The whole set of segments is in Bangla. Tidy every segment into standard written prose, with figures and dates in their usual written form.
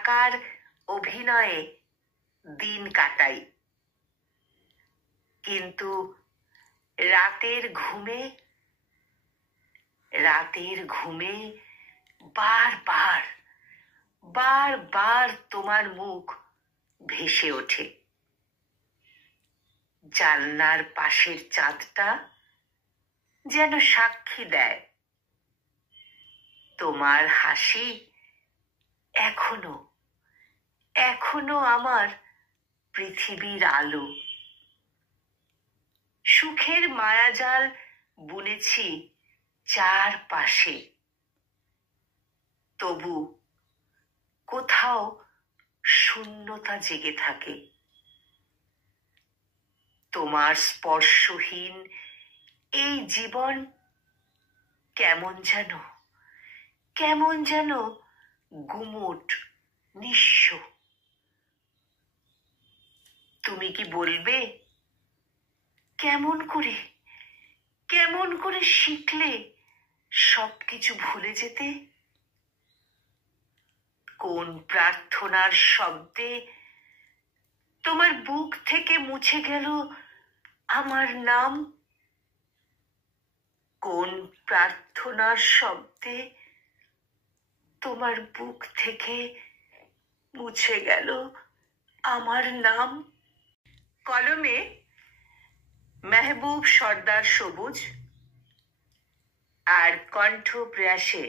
থাকার অভিনয়ে দিন কাটাই, কিন্তু রাতের ঘুমে বারবার বারবার তোমার মুখ ভেসে ওঠে। জানলার পাশের চাঁদটা যেন সাক্ষী দেয় তোমার হাসি এখনো আমার পৃথিবীর আলো। সুখের মায়াজাল বুনেছি চারপাশে, তবু কোথাও শূন্যতা জেগে থাকে। তোমার স্পর্শহীন এই জীবন কেমন যেন গুমোট, নিঃস্ব। তুমি কি বলবে কেমন করে শিখলে সবকিছু ভুলে যেতে? কোন প্রার্থনার শব্দে তোমার বুক থেকে মুছে গেল আমার নাম? কোন প্রার্থনার শব্দে তোমার বুক থেকে মুছে গেল আমার নাম? কলমে মেহবুব সর্দার সবুজ, আর কণ্ঠ প্রয়াসে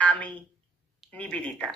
আমি নিবেদিতা।